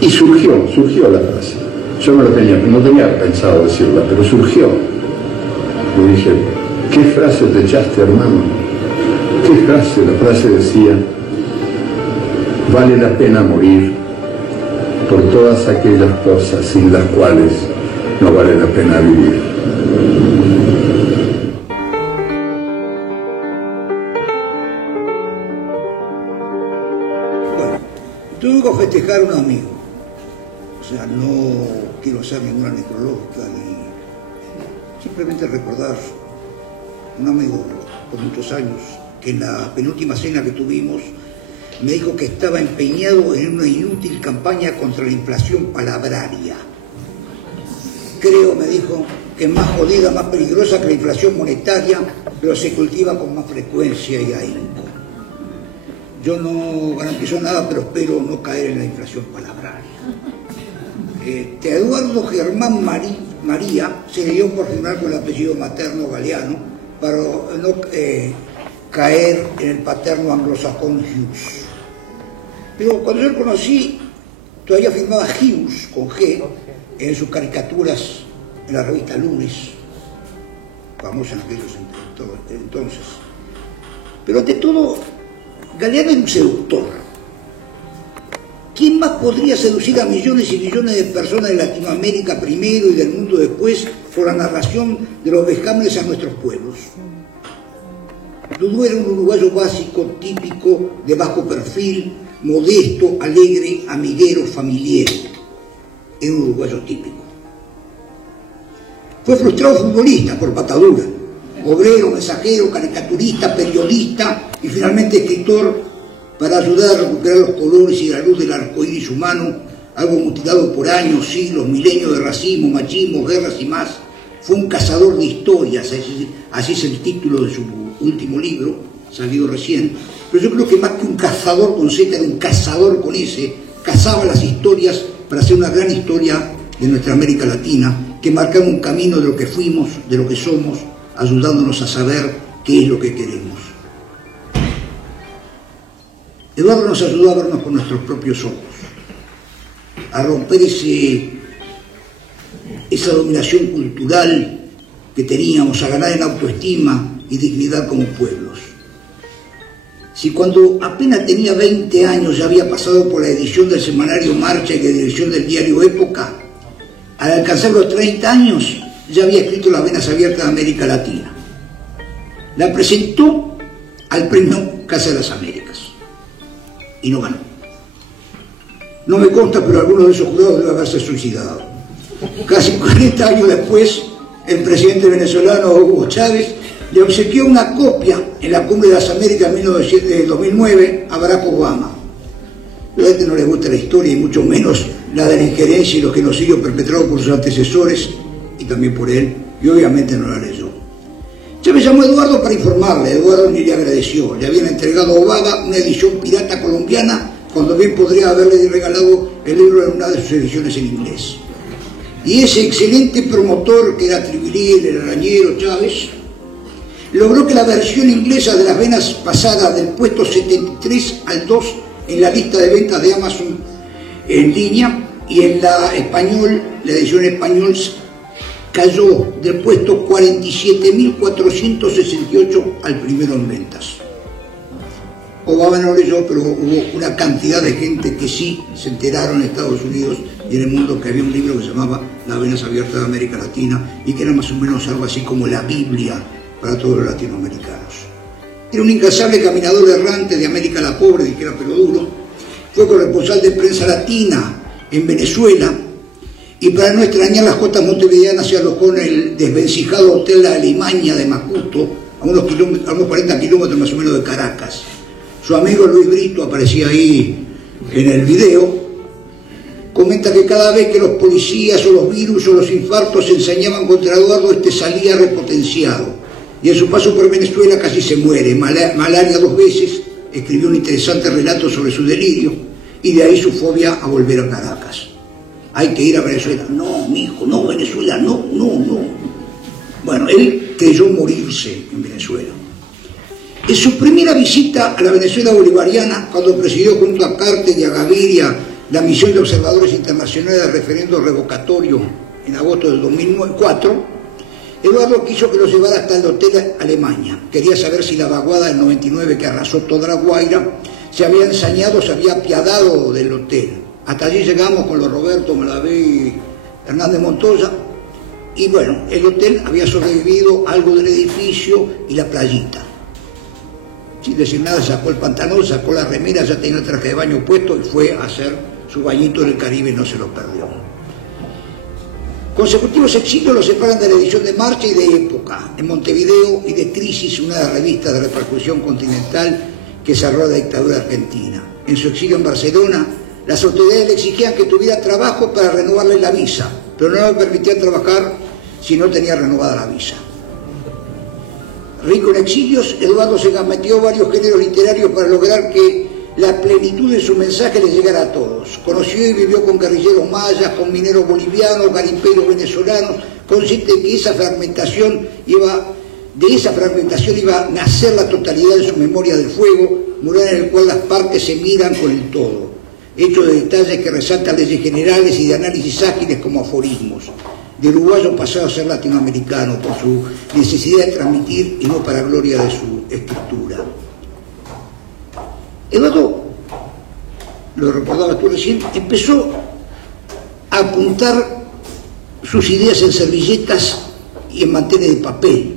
Y surgió la frase. Yo no tenía pensado decirla, pero surgió. Le dije, ¿qué frase te echaste, hermano? ¿Qué frase? La frase decía, vale la pena morir por todas aquellas cosas sin las cuales no vale la pena vivir. Bueno, tuve que festejar a un amigo. O sea, no quiero hacer ninguna necrológica ni simplemente recordar un amigo por muchos años que en la penúltima cena que tuvimos me dijo que estaba empeñado en una inútil campaña contra la inflación palabraria. Creo, me dijo, que es más jodida, más peligrosa que la inflación monetaria, pero se cultiva con más frecuencia y ahínco. Yo no garantizo nada, pero espero no caer en la inflación palabraria. Eduardo Germán María se dio por firmar con el apellido materno Galeano para no caer en el paterno anglosajón Hughes. Pero cuando yo lo conocí, todavía firmaba Hughes con G en sus caricaturas en la revista Lunes, famosa en aquellos entonces. Pero ante todo, Galeano era un seductor. ¿Quién más podría seducir a millones y millones de personas de Latinoamérica primero y del mundo después por la narración de los vejámenes a nuestros pueblos? Dudú era un uruguayo básico, típico, de bajo perfil, modesto, alegre, amiguero, familiar. Era un uruguayo típico. Fue frustrado futbolista por patadura, obrero, mensajero, caricaturista, periodista y finalmente escritor para ayudar a recuperar los colores y la luz del arcoíris humano, algo mutilado por años, siglos, milenios de racismo, machismo, guerras y más. Fue un cazador de historias, así es el título de su último libro, salido recién. Pero yo creo que más que un cazador con Z, era un cazador con S, cazaba las historias para hacer una gran historia de nuestra América Latina, que marcaba un camino de lo que fuimos, de lo que somos, ayudándonos a saber qué es lo que queremos. Eduardo nos ayudó a vernos con nuestros propios ojos, a romper esa dominación cultural que teníamos, a ganar en autoestima y dignidad como pueblos. Si cuando apenas tenía 20 años ya había pasado por la edición del semanario Marcha y la dirección del diario Época, al alcanzar los 30 años ya había escrito Las Venas Abiertas de América Latina. La presentó al premio Casa de las Américas y no ganó. No me consta, pero alguno de esos jurados debe haberse suicidado. Casi 40 años después, el presidente venezolano Hugo Chávez le obsequió una copia en la Cumbre de las Américas en 2009 a Barack Obama. A la gente no le gusta la historia y mucho menos la de la injerencia y los genocidios perpetrados por sus antecesores y también por él, y obviamente no la leyó. Chávez llamó a Eduardo para informarle. Eduardo ni le agradeció. Le habían entregado a Obama una edición pirata colombiana cuando bien podría haberle regalado el libro en una de sus ediciones en inglés. Y ese excelente promotor que era Tribilí, el arañero Chávez, logró que la versión inglesa de Las Venas pasara del puesto 73 al 2 en la lista de ventas de Amazon en línea, y en la edición en español cayó del puesto 47.468 al primero en ventas. Obama no leyó, pero hubo una cantidad de gente que sí se enteraron en Estados Unidos y en el mundo que había un libro que se llamaba Las Venas Abiertas de América Latina y que era más o menos algo así como la Biblia para todos los latinoamericanos. Era un incansable caminador errante de América la Pobre, dijera Peloduro. Fue corresponsal de prensa latina en Venezuela y para no extrañar las costas montevideanas se alojó en el desvencijado Hotel La Alimaña de Macuto, a unos 40 kilómetros más o menos de Caracas. Su amigo Luis Brito, aparecía ahí en el video, comenta que cada vez que los policías o los virus o los infartos se ensañaban contra Eduardo, este salía repotenciado. Y en su paso por Venezuela casi se muere, malaria 2 veces, escribió un interesante relato sobre su delirio, y de ahí su fobia a volver a Caracas. Hay que ir a Venezuela. No, mijo, no, Venezuela, no. Bueno, él creyó morirse en Venezuela. En su primera visita a la Venezuela bolivariana, cuando presidió junto a Carter y a Gaviria la misión de observadores internacionales del referendo revocatorio en agosto del 2004, Eduardo quiso que lo llevara hasta el hotel Alemania. Quería saber si la vaguada del 99 que arrasó toda la Guaira se había ensañado, se había apiadado del hotel. Hasta allí llegamos con los Roberto Malavé y Hernández Montoya, y bueno, el hotel había sobrevivido algo del edificio y la playita. Sin decir nada, sacó el pantalón, sacó la remera, ya tenía el traje de baño puesto y fue a hacer su bañito en el Caribe y no se lo perdió. Consecutivos exilios lo separan de la edición de Marcha y de Época, en Montevideo, y de Crisis, una de las revistas de repercusión continental que cerró la dictadura argentina. En su exilio en Barcelona, las autoridades le exigían que tuviera trabajo para renovarle la visa, pero no le permitían trabajar si no tenía renovada la visa. Rico en exilios, Eduardo se metió varios géneros literarios para lograr que la plenitud de su mensaje le llegara a todos. Conoció y vivió con guerrilleros mayas, con mineros bolivianos, garimperos venezolanos, consciente de que de esa fragmentación iba a nacer la totalidad de su memoria del fuego, mural en el cual las partes se miran con el todo, hecho de detalles que resaltan leyes generales y de análisis ágiles como aforismos. De uruguayo pasado a ser latinoamericano por su necesidad de transmitir y no para gloria de su escritura. Eduardo, lo recordabas tú recién, empezó a apuntar sus ideas en servilletas y en manteles de papel,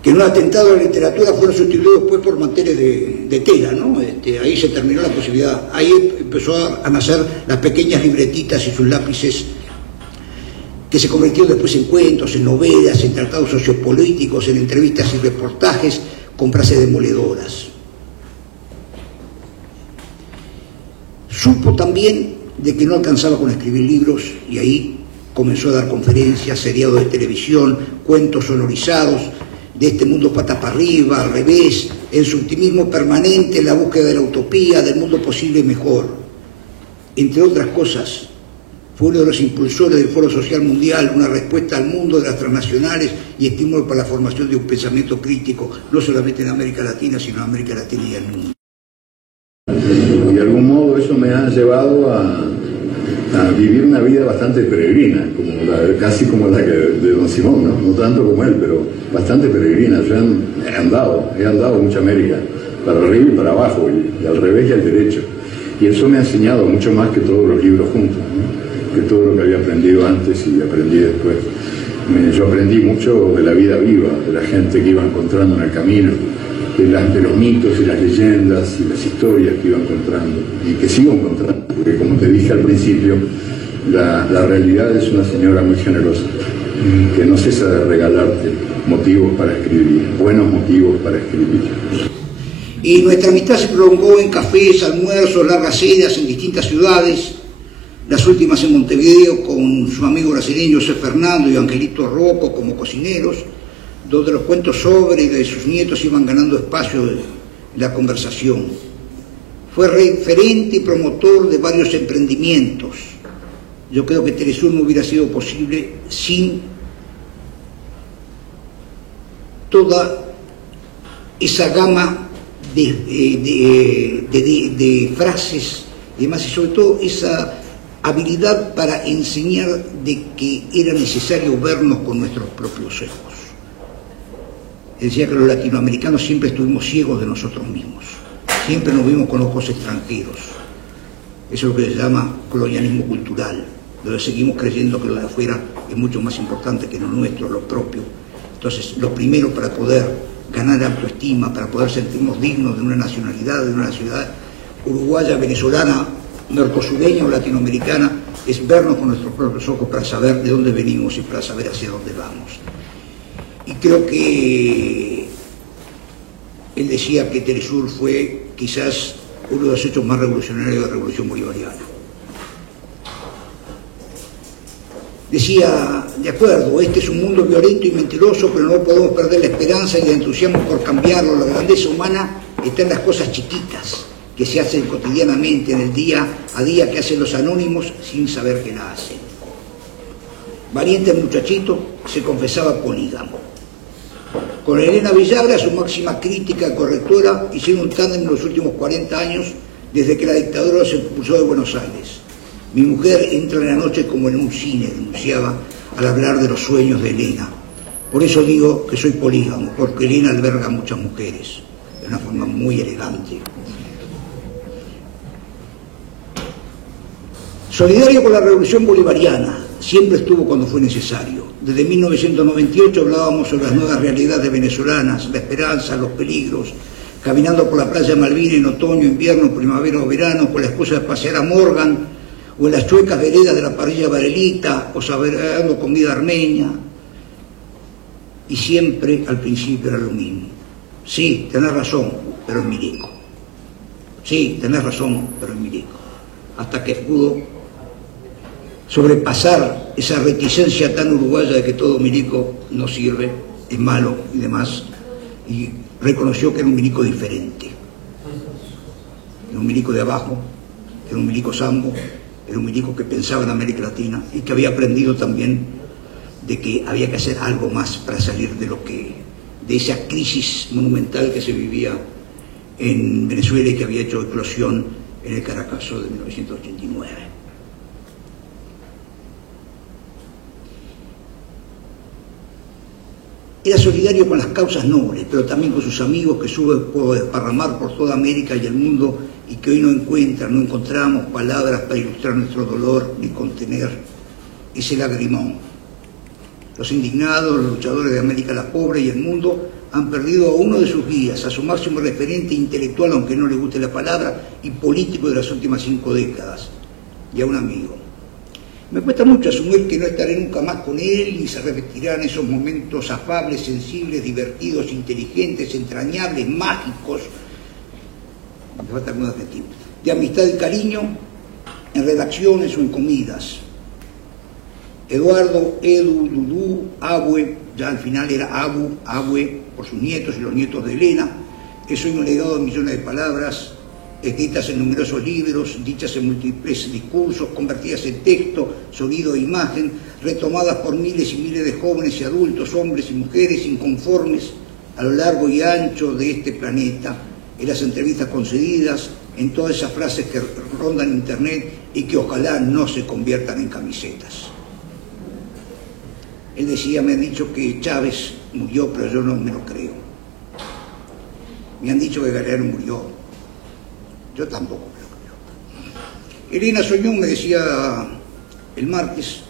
que en un atentado a la literatura fueron sustituidos después por manteles de tela, ¿no? Ahí se terminó la posibilidad, ahí empezó a nacer las pequeñas libretitas y sus lápices, que se convirtieron después en cuentos, en novelas, en tratados sociopolíticos, en entrevistas y reportajes con frases demoledoras. Supo también de que no alcanzaba con escribir libros y ahí comenzó a dar conferencias, seriados de televisión, cuentos sonorizados, de este mundo patas para arriba, al revés, en su optimismo permanente, en la búsqueda de la utopía, del mundo posible y mejor. Entre otras cosas, fue uno de los impulsores del Foro Social Mundial, una respuesta al mundo de las transnacionales y estímulo para la formación de un pensamiento crítico, no solamente en América Latina, sino en América Latina y el mundo. De algún modo eso me ha llevado a vivir una vida bastante peregrina, casi como la de Don Simón, ¿no? No tanto como él, pero bastante peregrina. Yo he andado mucha América, para arriba y para abajo, y al revés y al derecho. Y eso me ha enseñado mucho más que todos los libros juntos, ¿no? Que todo lo que había aprendido antes y aprendí después. Yo aprendí mucho de la vida viva, de la gente que iba encontrando en el camino, de los mitos y las leyendas y las historias que iba encontrando y que sigo encontrando, porque como te dije al principio, la realidad es una señora muy generosa, que no cesa de regalarte motivos para escribir, buenos motivos para escribir. Y nuestra amistad se prolongó en cafés, almuerzos, largas cenas en distintas ciudades, las últimas en Montevideo con su amigo brasileño José Fernando y Angelito Rocco como cocineros, donde los cuentos sobre y de sus nietos iban ganando espacio en la conversación. Fue referente y promotor de varios emprendimientos. Yo creo que Telesur no hubiera sido posible sin toda esa gama de frases y demás, y sobre todo esa habilidad para enseñar de que era necesario vernos con nuestros propios ojos. Decía que los latinoamericanos siempre estuvimos ciegos de nosotros mismos, siempre nos vimos con ojos extranjeros. Eso es lo que se llama colonialismo cultural, donde seguimos creyendo que lo de afuera es mucho más importante que lo nuestro, lo propio. Entonces, lo primero para poder ganar autoestima, para poder sentirnos dignos de una nacionalidad, de una ciudad uruguaya, venezolana, norcosureña o latinoamericana, es vernos con nuestros propios ojos para saber de dónde venimos y para saber hacia dónde vamos. Y creo que él decía que Telesur fue quizás uno de los hechos más revolucionarios de la Revolución Bolivariana. Decía, de acuerdo, este es un mundo violento y mentiroso, pero no podemos perder la esperanza y el entusiasmo por cambiarlo. La grandeza humana está en las cosas chiquitas que se hacen cotidianamente, en el día a día que hacen los anónimos sin saber que la hacen. Valiente el muchachito, se confesaba polígamo. Con Elena Villagra, su máxima crítica y correctora, hicieron un tándem en los últimos 40 años desde que la dictadura los expulsó de Buenos Aires. Mi mujer entra en la noche como en un cine, denunciaba al hablar de los sueños de Elena. Por eso digo que soy polígamo, porque Elena alberga a muchas mujeres, de una forma muy elegante. Solidario con la revolución bolivariana, siempre estuvo cuando fue necesario. Desde 1998 hablábamos sobre las nuevas realidades venezolanas, la esperanza, los peligros, caminando por la playa Malvina en otoño, invierno, primavera o verano, con la excusa de pasear a Morgan, o en las chuecas veredas de la parrilla Varelita, o saboreando comida armenia. Y siempre al principio era lo mismo. Sí, tenés razón, pero es milico. Sí, tenés razón, pero es milico. Hasta que pudo sobrepasar esa reticencia tan uruguaya de que todo milico no sirve, es malo y demás, y reconoció que era un milico diferente. Era un milico de abajo, era un milico sambo, era un milico que pensaba en América Latina y que había aprendido también de que había que hacer algo más para salir de esa crisis monumental que se vivía en Venezuela y que había hecho eclosión en el Caracazo de 1989. Era solidario con las causas nobles, pero también con sus amigos que supo desparramar por toda América y el mundo y que hoy no encontramos palabras para ilustrar nuestro dolor ni contener ese lagrimón. Los indignados, los luchadores de América la pobre y el mundo han perdido a uno de sus guías, a su máximo referente intelectual, aunque no le guste la palabra, y político de las últimas 5 décadas, y a un amigo. Me cuesta mucho asumir que no estaré nunca más con él ni se repetirán esos momentos afables, sensibles, divertidos, inteligentes, entrañables, mágicos, me falta algún adjetivo, de amistad y cariño en redacciones o en comidas. Eduardo, Edu, Dudú, Abue, ya al final era Abue por sus nietos y los nietos de Elena, es hoy un legado de millones de palabras, escritas en numerosos libros, dichas en múltiples discursos, convertidas en texto, sonido e imagen, retomadas por miles y miles de jóvenes y adultos, hombres y mujeres inconformes a lo largo y ancho de este planeta, en las entrevistas concedidas, en todas esas frases que rondan internet y que ojalá no se conviertan en camisetas. Él decía, me han dicho que Chávez murió, pero yo no me lo creo. Me han dicho que Galeano murió. Yo tampoco me lo creo. Elena soñó, me decía el martes,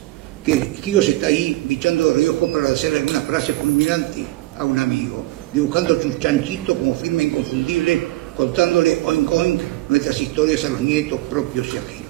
que Quíos está ahí bichando de reojo para hacer alguna frase fulminante a un amigo, dibujando sus chanchitos como firme e inconfundible, contándole oink oink nuestras historias a los nietos propios y ajenos.